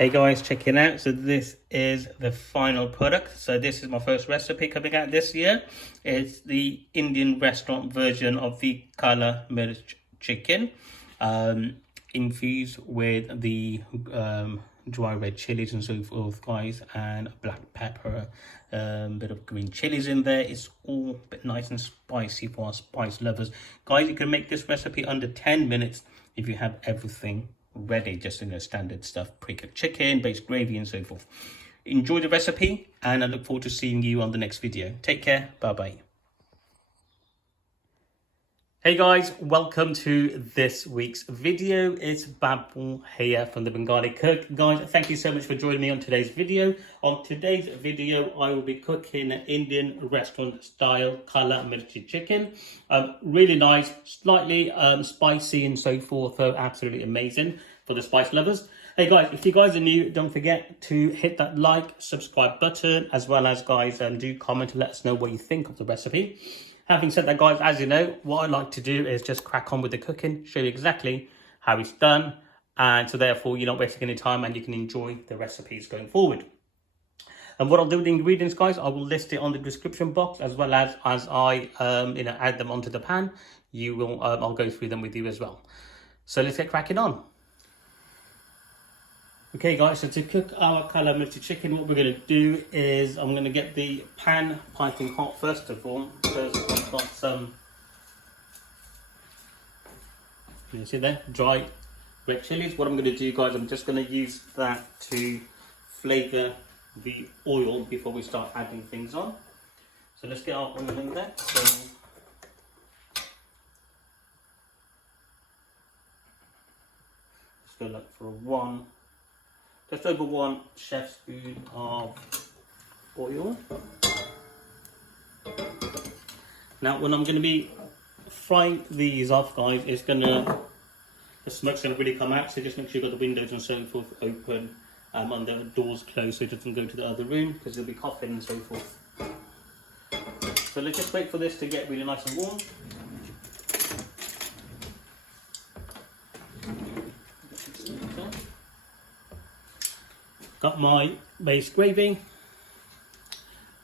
Hey guys, check it out. So this is the final product. So this is my first recipe coming out this year. It's the Indian restaurant version of the Kali Mirch chicken, infused with the dry red chilies and so forth, guys, and black pepper, bit of green chilies in there. It's all a bit nice and spicy for our spice lovers. Guys, you can make this recipe under 10 minutes if you have everything ready, just in the standard stuff, pre-cooked chicken, based gravy and so forth. Enjoy the recipe and I look forward to seeing you on the next video. Take care. Bye bye. Hey guys, welcome to this week's video. It's Babul here from the Bengali Cook. Guys, thank you so much for joining me on today's video. On today's video, I will be cooking Indian restaurant style Kali Mirch chicken. Really nice, slightly spicy and so forth. So absolutely amazing for the spice lovers. Hey guys, if you guys are new, don't forget to hit that like, subscribe button, as well as guys, do comment to let us know what you think of the recipe. Having said that, guys, as you know, what I like to do is just crack on with the cooking, show you exactly how it's done, and so therefore you're not wasting any time and you can enjoy the recipes going forward. And what I'll do with the ingredients, guys, I will list it on the description box, as well as I add them onto the pan. I'll go through them with you as well. So let's get cracking on. Okay guys, so to cook our Kali Mirch chicken, what we're going to do is I'm going to get the pan piping hot first of all. First I've got some, you see there, dry red chilies. What I'm going to do, guys, I'm just going to use that to flavour the oil before we start adding things on. So let's get our oil in there. So let's go look for just over 1 chef spoon of oil. Now, when I'm going to be frying these off, guys, the smoke's going to really come out. So just make sure you've got the windows and so forth open, and the doors closed so it doesn't go to the other room, because there'll be coughing and so forth. So let's just wait for this to get really nice and warm. Got my base gravy,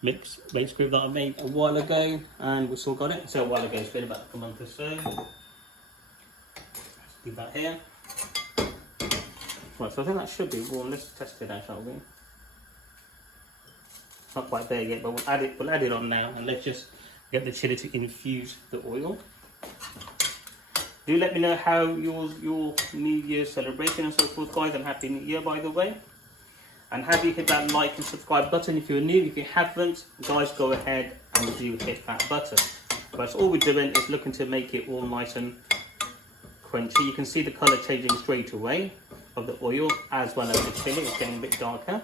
mixed base gravy that I made a while ago, and we still got it. So a while ago, it's been about a month or so. Let's leave that here. Right, so I think that should be warm. Let's test it out, shall we? It's not quite there yet, but we'll add it on now, and let's just get the chili to infuse the oil. Do let me know how your New Year celebration and so forth, guys, and Happy New Year, by the way. And have you hit that like and subscribe button if you're new? If you haven't, guys, go ahead and do hit that button. But all we're doing is looking to make it all nice and crunchy. You can see the colour changing straight away of the oil, as well as the chili. It's getting a bit darker.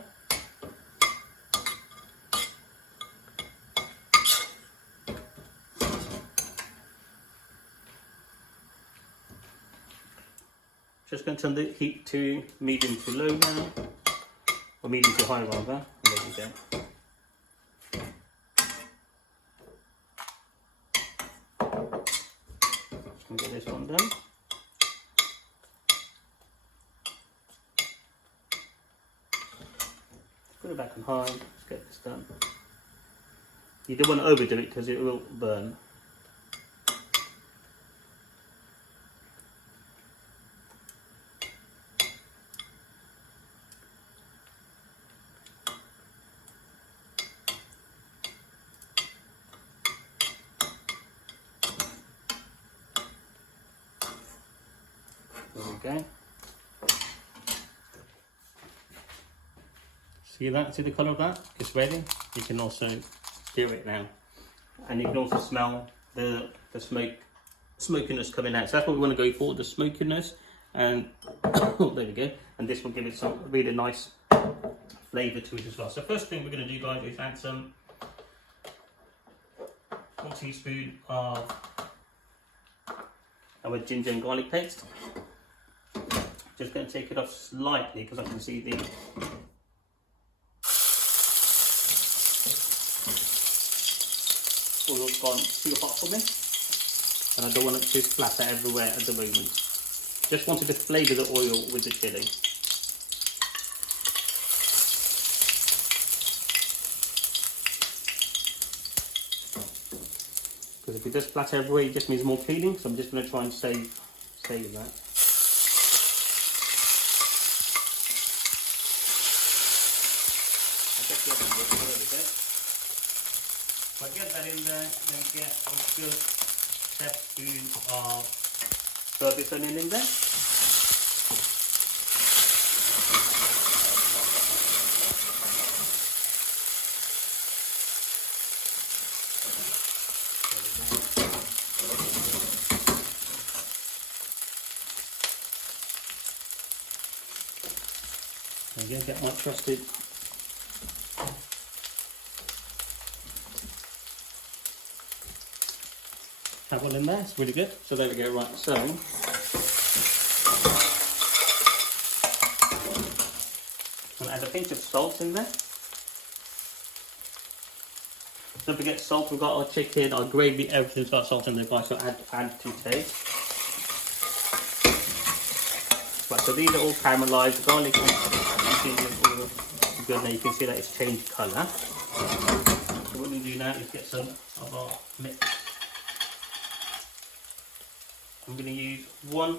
Just going to turn the heat to medium to low now. Or medium to high rather. There we go. Just gonna get this one done. Put it back on high. Let's get this done. You don't want to overdo it because it will burn. There we go. See that? See the colour of that? It's ready. You can also do it now. And you can also smell the smokiness coming out. So that's what we want to go for, the smokiness. And oh, there we go. And this will give it some really nice flavour to it as well. So first thing we're going to do, guys, is add some 1 teaspoon of our ginger and garlic paste. Just going to take it off slightly because I can see the oil's gone too hot for me, and I don't want it to splatter everywhere at the moment. Just wanted to flavour the oil with the chilli. Because if it does splatter everywhere, it just means more cleaning. So I'm just going to try and save that. If I get that in there, then get a good tablespoon of service onion in there. Again, get my trusted that one in there. It's really good. So there we go. Right, so I'm gonna add a pinch of salt in there. Don't forget salt. We've got our chicken, our gravy, everything's got salt in there, guys. So add to taste. Right, so these are all caramelized. Garlic and all good. Now you can see that it's changed colour. So what we do now is get some of our mix. I'm going to use one,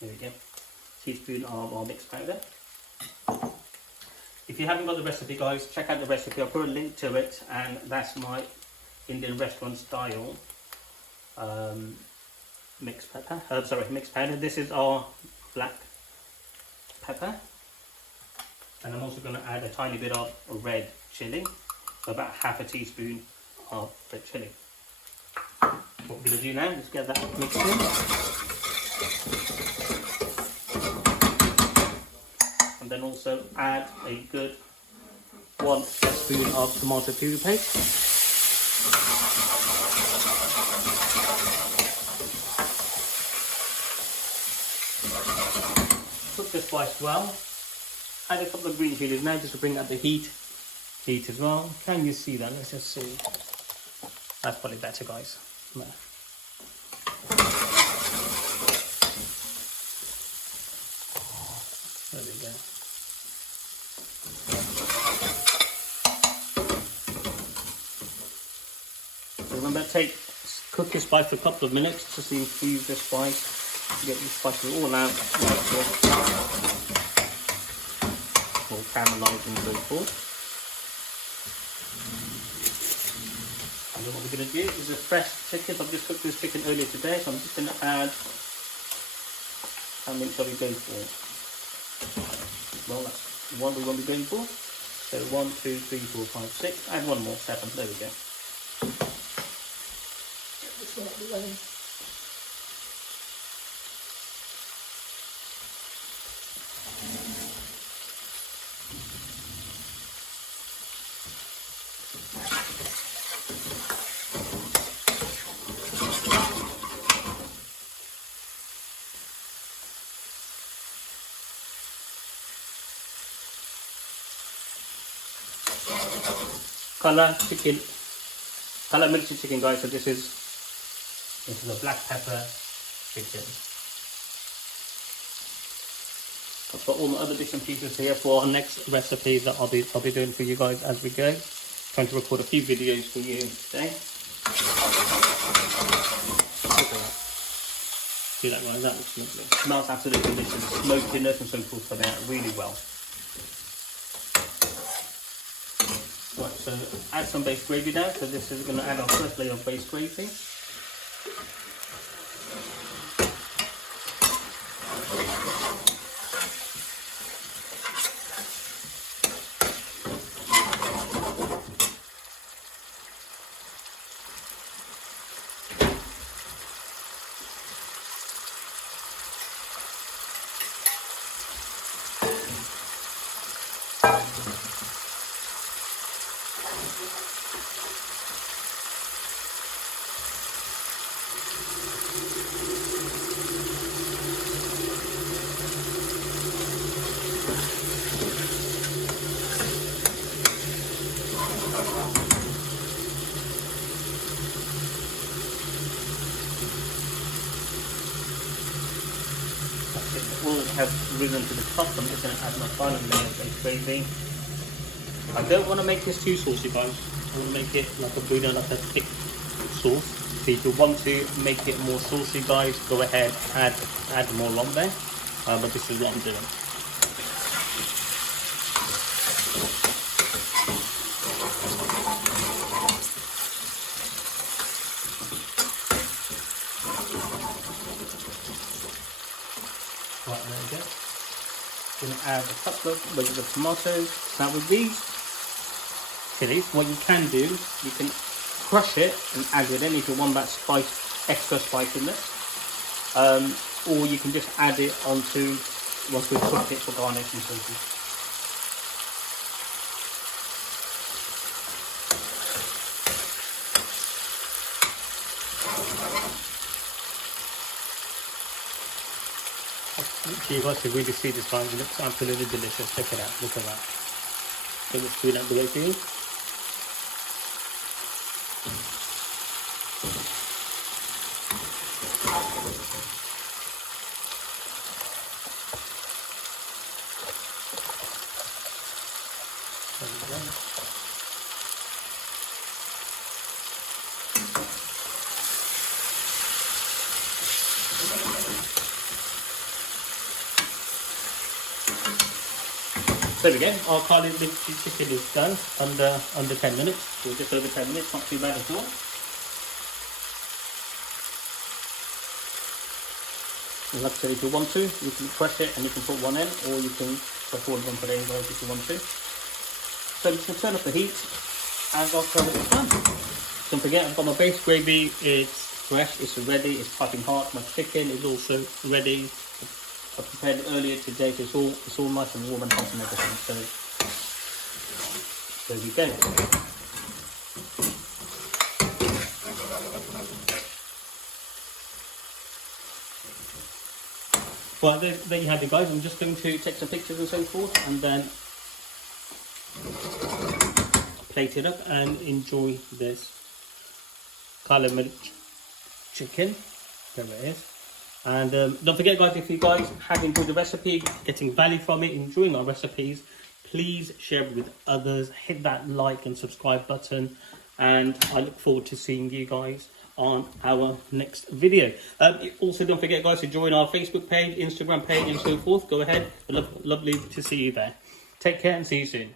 there we go, teaspoon of our mixed powder. If you haven't got the recipe, guys, check out the recipe. I'll put a link to it, and that's my Indian restaurant style mixed powder. This is our black pepper, and I'm also going to add a tiny bit of red chilli, so about half a teaspoon of red chilli. What we're going to do now is get that mixed in, and then also add a good 1 teaspoon of tomato puree paste. Cook the spice well. Add a couple of green chilies now just to bring up the heat as well. Can you see that? Let's just see. That's probably better, guys. There. There we go. So remember, cook your spice for a couple of minutes just to infuse the spice, get the spices all out, all caramelized and so forth. And then what we're going to do is a fresh chicken. I've just cooked this chicken earlier today, so I'm just going to add, how many shall we go for? Well, that's one we won't be going for. So 1, 2, 3, 4, 5, 6. Add one more, 7. There we go. Get this one out of the way. Kali Mirch chicken, guys. So this is a black pepper chicken. I've got all my other bits and pieces here for our next recipe that I'll be doing for you guys as we go. Trying to record a few videos for you today. Look at that. See that, guys? That looks lovely. It smells absolutely delicious. The smokiness and so forth come out really well. Right, so add some base gravy now. So this is going to add our first layer of base gravy. All has risen to the top. I'm just going to add my final layer of base gravy. I don't want to make this too saucy, guys. I want to make it like a bouillon, like a thick sauce. So if you want to make it more saucy, guys, go ahead, add more on there. But this is what I'm doing. Right, there we go. Going to add a couple of regular tomatoes. Now with these chilies, what you can do, you can crush it and add it in if you want that spice, extra spiciness. Or you can just add it onto once we've cooked it for garnish and so forth. You guys can really see this, guys. It looks absolutely delicious. Check it out. Look at that. Get the spoon out the way for you. There we go. There we go, our Kali Mirch chicken is done, under 10 minutes, or just over 10 minutes, not too bad at all. And like I said, if you want to, you can crush it and you can put one in, or you can crush all of them today, guys, if you want to. So I'm just going to turn up the heat, and I'll turn it on. Don't forget, I've got my base gravy, it's fresh, it's ready, it's piping hot. My chicken is also ready. I prepared it earlier today, so it's all nice and warm and hot and everything. So there we go. Well, there you have it, guys. I'm just going to take some pictures and so forth, and then plate it up and enjoy this Kali Mirch chicken. There it is. And don't forget, guys, if you guys have enjoyed the recipe, getting value from it, enjoying our recipes, please share it with others, hit that like and subscribe button, and I look forward to seeing you guys on our next video. Also, don't forget, guys, to join our Facebook page, Instagram page and so forth. Go ahead. Lovely to see you there. Take care and see you soon.